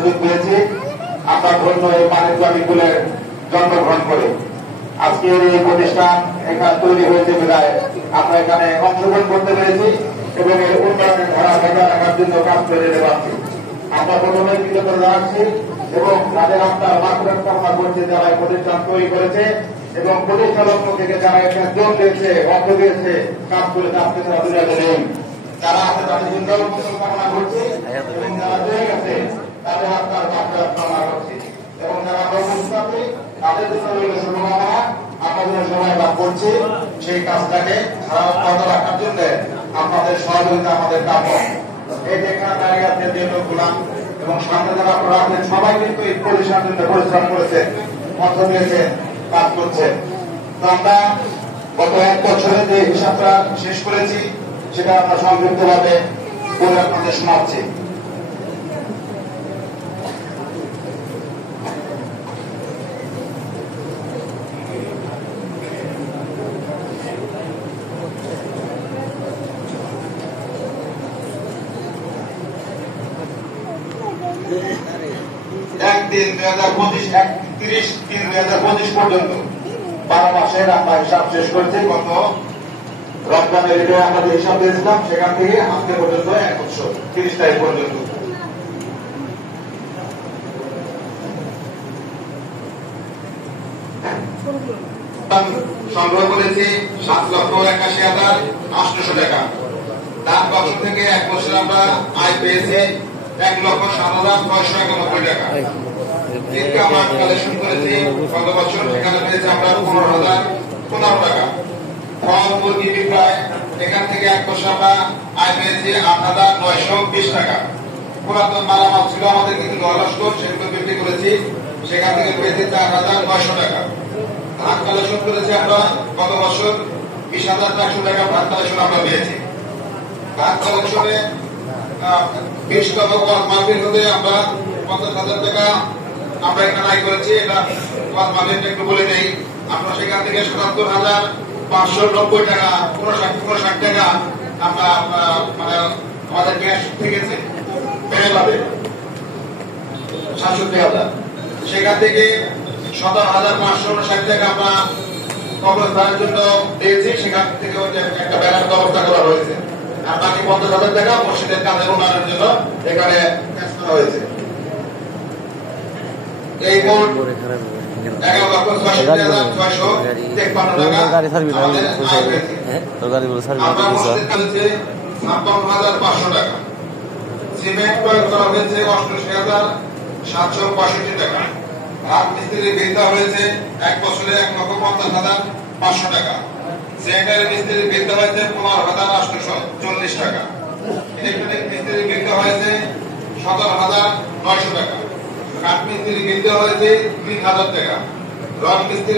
সুযোগ পেয়েছি। আমরা ধন্য এই মানিকগঞ্জ স্কুলের জন্মগ্রহণ করে আজকের এই প্রতিষ্ঠান এখানে তৈরি হয়েছে বিধায় আমরা এখানে অংশগ্রহণ করতে পেরেছি এবং এর উন্নয়নের ধারা বজায় রাখার জন্য কাজ করে যেতে পারছি। আমরা প্রথমে কৃতজ্ঞতা জানাচ্ছি এবং তাদের আপনার মাত্রার কামনা করছে যারা এই প্রতিষ্ঠান তৈরি করেছে এবং প্রতিষ্ঠা লক্ষ্য থেকে যারা এখানে যোগ দিয়েছে, অর্থ দিয়েছে, কাজ করে যাচ্ছে তারা দুনিয়াতে নেই। যারা আছে তাদের জন্য কামনা করছি এবং যারা জয়ী গেছে তাদের আপনার মাত্রার কামনা করছি এবং যারা প্রস্তুতি তাদের জন্য রইল শুভকামনা। আপনাদের সবাই লাভ করছি সেই কাজটাকে ধারাবাহিকতা রাখার জন্য আপনাদের সহযোগিতা আমাদের কাম্য। এই যেখানে দাঁড়িয়ে আছে যে লোকগুলা এবং সামনে যারা আপনারা আছেন সবাই কিন্তু এই প্রতিষ্ঠানের জন্য পরিশ্রম করেছেন, অর্থ দিয়েছেন, কাজ করছেন। তো আমরা গত 1 বছরে যে হিসাবটা শেষ করেছি সেটা আমরা সংক্ষিপ্তভাবে বলে আপনাদের শোনাচ্ছি। একদিন 30/3/2025 পর্যন্ত 12 মাসের আমরা হিসাব শেষ করেছি। গত রমজানের ঈদে আমরা যে হিসাব দিয়েছিলাম সেখান থেকে আজকে পর্যন্ত 1 বছর 30 তারিখ পর্যন্ত সংগ্রহ করেছি 7,81,800 টাকা। তার বছর থেকে 1 বছর আমরা আয় পেয়েছি 1,07,991 টাকা। ইনকাম কালেকশন করেছি গত বছর, সেখানে পেয়েছি আমরা 15,015 টাকা। ফল মুরগি বিক্রয় এখান থেকে 1 বছর আমরা আয় পেয়েছি 8,920 টাকা। পুরাতন মালামাল ছিল আমাদের কিন্তু নষ্ট, সেগুলো বিক্রি করেছি, সেখান থেকে পেয়েছি 4,900 টাকা। ধান কালেকশন করেছি আমরা গত বছর 20,400 টাকা ধান কালেকশন আমরা পেয়েছি। ধান কালেকশনে 20তম মার্কেট হতে আমরা 50,000 টাকা আমরা এখানে আয় করেছি। এটা মার্কেট একটু বলে নেই, আমরা সেখান থেকে 77,590 টাকা 59 টাকা আমরা মানে আমাদের ক্যাশ থেকেছে পেয়ে 67,000। সেখান থেকে 17,560 টাকা আমরা কবরস্থানের জন্য পেয়েছি, সেখান থেকে একটা ব্যানার ব্যবস্থা করা হয়েছে। আর বাকি 50,000 টাকা মসজিদের কাজের উন্নয়নের জন্য এখানে ক্যাশ করা হয়েছে। এই মোট 11,56,600 টাকা। সিমেন্ট ক্রয় করা হয়েছে 88,765 টাকা। ভাত মিস্ত্রি বৃদ্ধা হয়েছে 1 বছরে 1,50,500 টাকা। সেন্টারের মিস্ত্রি বৃদ্ধা হয়েছে 15,840 টাকা। ইলেকট্রনিক মিস্ত্রি বৃদ্ধা হয়েছে 17,900 টাকা। কাঠ মিস্ত্রি বৃদ্ধা হয়েছে 3,000 টাকা। রড মিস্ত্রি